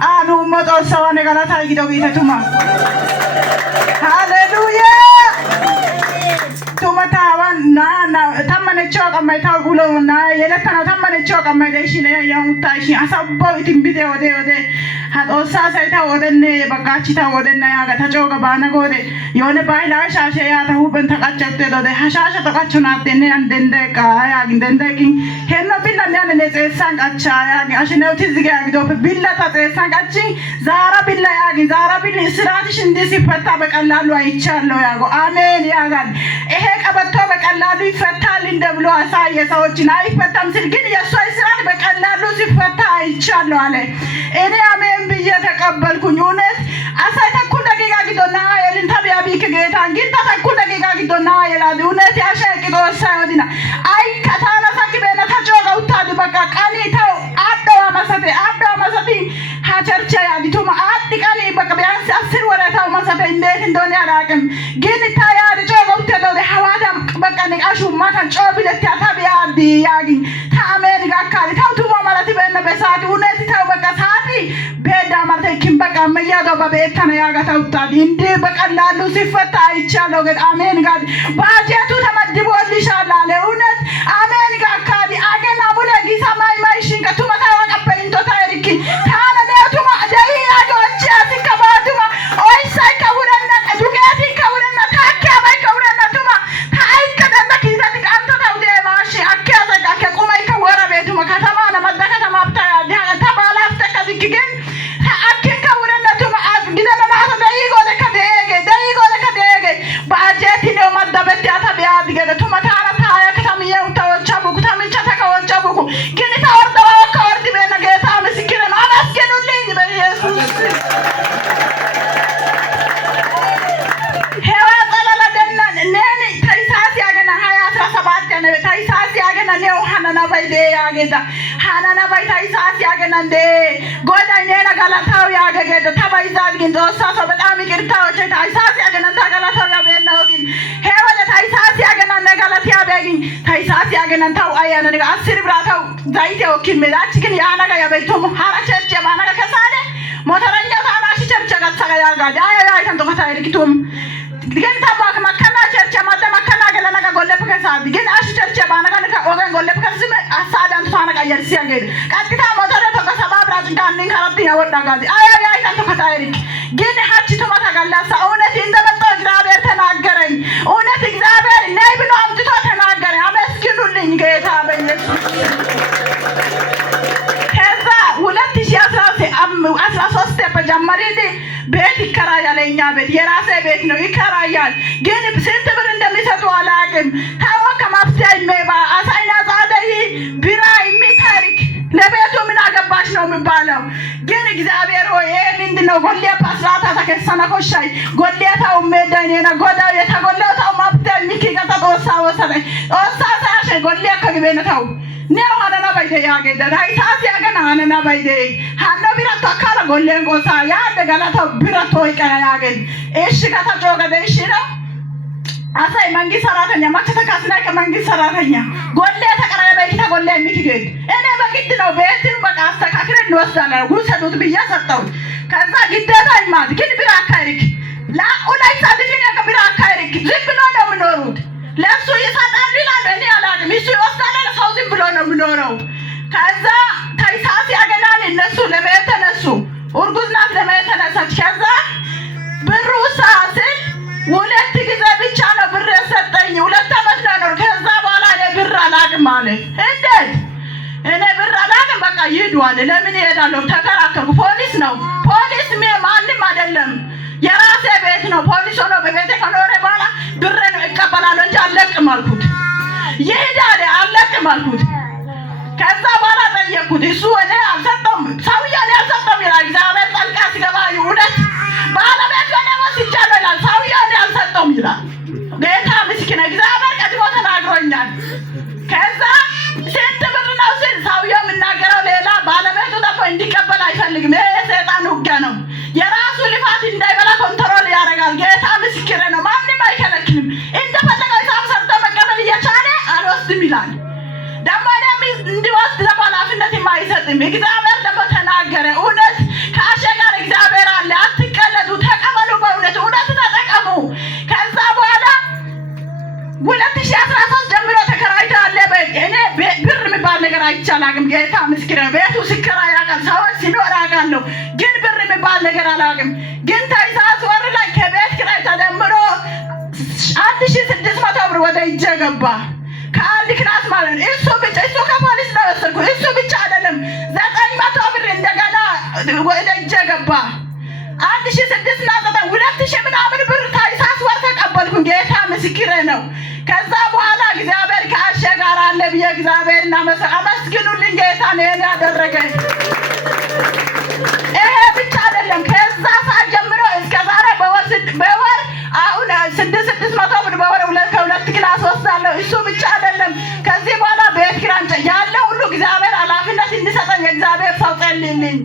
Anu moto sawane galata gido gitetuma. Hallelujah. Tumatawan na tamane choka mai ta gulo na yele kana tamane choka mai deshine yang tashi asabbo itimbide ode hat osa saita odenne bagachi ta odenne aga ta choka bana gode yone bai la shashe ya ta huben ta kachatte dode hashasha ta kachuna tenne andende ka ya gindende kin henno billa ne tsesan kacha ya ashine utizige ya do billa ta tsesan kachi zara billa ya zara billa sirati shindi sifata beqallalu አይቻለሁ ያጎ አሜን ያጋል ይሄ ቀበቶ በቀላሉ ይፈታል እንደብሎ አሳየ ሰዎችን አይፈታም ሲል ግን የሱ ስራት በቀላሉ ሲፈታ አይቻለሁ አለ እኔ አሜን ብዬ ተቀበልኩኝ እውነት አሳይተኩ ደቂቃ ግዶና የልን ታቢያቢ ከጌታ ግን ተተኩ ደቂቃ ግዶና የላዲ እውነት ያሸቅዶ ሳይወዲና አይ ከተና ሳክበና ተጆጋው ታዲ በቃ ቃሊታው አደዋ መሰቴ ሀቸርቻ ያዲቱማ አጥቃኒ በቃ ቢያንስ 10 ወራታው መሰቴ እንዴት እንደሆነ ያላቅም ግን ታያድ ጆጋው ተደው ሐዋዳ በቃ ንቃሹ ማታ ጮብለት ያታቢያ ዲያጊ ታሜን ጋካሊ ታውቱማ ማለት በእነ በሳት እውነት ታው በቃ ሳቲ ቤዳ ማለት ኪም በቃ መያዶ በቤተና ያጋታው ታዲ እንዴ በቀላሉ ሲፈታ አይቻለው ግን አሜን ጋር ባጀቱ ተመድቦልሻል አለ እውነት አሜን ጋካዲ አገና ሙለ ጊሳ ማይሽን ከቱማ ታዋቀበኝ ቶታሪኪ ታነ ደቱማ ደይ ያዶች ያስከባቱማ ኦይሳይ ከውረና ዱጋቲ ከውረና ታኪያ ባይ ከውረና ቱማ ታይስ ከደና ኪዛት ካንቶ ታውደ ማሽ አኪያ ዘጋ ከቁማይ ከወራ ቤቱማ ከተማ ነመደከ ተማብታ ያ ተባላ አስተከዚግን አኪን ከውረና ቱማ አግደና ማታ ደይ ጎደ ከደገ ባጀቲ ነው መደበት ያታቢያ ዲገ ቱማ ታራ ታያ ከተሚያው ተወቻ ቡኩ ታምንቻ ተከወቻ ቡኩ ግን ታወርደው ከወርድ በነ ጌታ ምስክር ነው አመስገኑልኝ በኢየሱስ ሄዋ ጠላላ ደና ነኔ ታይሳስ ያገና 2017 ነው ታይሳስ ያገና ነው ሐናና ባይዴ ያገዳ ሐናና ባይ ታይሳስ ያገና እንደ ጎዳኔና ጋላታው ያገገደ ተባይዛል ግን ዶሳሶ በጣም ይቅርታዎች ታይሳስ ያገና ታጋላታው ያበናው ግን ሄዋ ታይሳስ ያገና ነጋላት ያበግኝ ታይሳስ ያገና ታው አያና ነጋ 10 ብራታው ዛይቴ ወኪል መላች ግን ያናጋ ያበይቶም ሐራቸች የማናጋ ከሳለ ሞተረኛ ታናሽ ቸርቸ ጋር ያጋዳ አያ ታንቶ ከታይርኪቶም ግን ታባክ መከና ቸርቸ ማደ መከና ገለናጋ ጎለፍ ከሳብ ግን አሽ ቸርቸ ባናጋ ነካ ኦገን ጎለፍ ከስም አሳዳን ታናጋ የርሲ ያገድ ቀጥታ ሞተረ ተከሰባ ብራጭ ጋንን ካራቲ ያወዳጋዲ አያ ታንቶ ከታይርክ ግን ሀጭ ተማታ ጋላሳ እውነት እንደመጣው እግዚአብሔር ተናገረኝ እውነት እግዚአብሔር ነይ ብሎ አምጥቶ ተናገረኝ አመስግኑልኝ ጌታ በኢየሱስ ከዛ 2013 በጀመሪት ቤት ይከራያል የኛ ቤት የራሴ ቤት ነው ይከራያል ግን ስንት ብር እንደሚሰጡ አላቅም ታው ከማፍሲያ ይመባ አሳይና ጻደይ ቢራ የሚታሪክ ለቤቱ ምን አገባሽ ነው የሚባለው ግን እግዚአብሔር ሆይ ምንድነው ጎልያ ፓስራታ ተከሰና ኮሻይ ጎልያታው መዳኔና ጎዳው የተጎላው ማፍሲያ የሚከታ ወሳወሰለ ወሳሳሽ ጎልያ ከግበነታው ነው ሀናና ባይዴ ያገደ ታይሳስ ያገና ሀናና ባይዴ ሀና ቢራቶ አካራ ጎሌን ቆሳ ያ ደጋላቶ ቢራቶ ይቀና ያገን እሺ ከተጆገ ደሽ ነው አሳይ መንግስት ሰራተኛ ማከተ ካስና ከመንግስት ሰራተኛ ጎሌ ተቀራይ ባይታ ጎሌ የሚክገድ እኔ በግድ ነው ቤትን በቃ አስተካክለን እንወስዳለን ጉሰዱት ብያ ሰጠው ከዛ ግዴታ ይማድ ግን ቢራ አካሪክ ላ ኡላይ ሳድግን ያከቢራ አካሪክ ዝም ብሎ ነው የሚኖሩት ለሱ ይሰጣል ይላል እኔ አላቅም እሱ ይወስዳል ሰው ዝም ብሎ ነው የሚኖረው ከዛ ታይሳስ ያገናን እነሱ ለመተነሱ ኡርጉዝ ናት ለመተነሳች ከዛ ብሩ ሳስል ሁለት ጊዜ ብቻ ነው ብር ሰጠኝ 2 አመት ነው ከዛ በኋላ እኔ ብር አላቅም ማለት እንዴት እኔ ብር አላቅም በቃ ይሄዳል ለምን ይሄዳለሁ ተከራከርኩ ፖሊስ ነው ፖሊስ ማንም አይደለም የራሴ ቤት ነው ፖሊስ ሆኖ በቤቴ ከኖረ በኋላ ብር ነው ይቀበላል እንጂ አለቅም አልኩት ይሄዳል አለቅም አልኩት ከዛ በኋላ ጠየቅኩት እሱ እኔ አልሰጠም ሰውዬው አልሰጠም ይላል እግዚአብሔር ጣልቃ ሲገባ ይሁንት ባለቤት ነው ወስጃለሁ ይላል ሰውዬው አልሰጠም ይላል ጌታ ምስኪን እግዚአብሔር ቀድሞ ተናግሮኛል ከዛ ስንት ብር ነው ሲል ሰውዬው የሚናገረው ሌላ ባለቤቱ ደግሞ እንዲቀበል አይፈልግም ሰይጣን ውጊያ ነው የራሱ ልፋት እንዳይበላ ኮንትሮል ያደርጋል ጌታ ምስኪን ነው ማንም አይከለክልም እንደፈለገው ሂሳብ ሰርቶ መቀበል እየቻለ አልወስድም ይላል ደግሞ እንዲወስድ ለባላፍነት የማይሰጥም እግዚአብሔር ደግሞ ተናገረ እውነት አላውቅም። ጌታ ምስክር ነው። ቤቱ ሲከራይ ያውቃል፣ ሰዎች ሲኖር አውቃለሁ። ግን ብር የሚባል ነገር አላውቅም። ግን ታኅሳስ ወር ላይ ከቤት ኪራይ ተደምሮ 1600 ብር ወደ እጄ ገባ። ከአንድ ክላስ ማለት ነው። እሱ ከፖሊስ ነው የወሰድኩት። እሱ ብቻ አይደለም 900 ብር እንደገና ወደ እጄ ገባ። 1600 2000 ምናምን ብር ታኅሳስ ወር ተቀበልኩ። ጌታ ምስክሬ ነው። ከዛ በኋላ እግዚአብሔር ከአሸ ጋር አለ ብዬ እግዚአብሔርን አመስግኑልኝ። ጌታ ነው ያደረገ። ይሄ ብቻ አይደለም። ከዛ ሰዓት ጀምሮ እስከ ዛሬ በወር አሁን 600 ብር በወር ከሁለት ክላስ ወስዳለሁ። እሱ ብቻ አይደለም። ከዚህ በኋላ ቤት ኪራይ ያለው ሁሉ እግዚአብሔር ኃላፊነት እንዲሰጠኝ እግዚአብሔር ሰው ጸልይልኝ።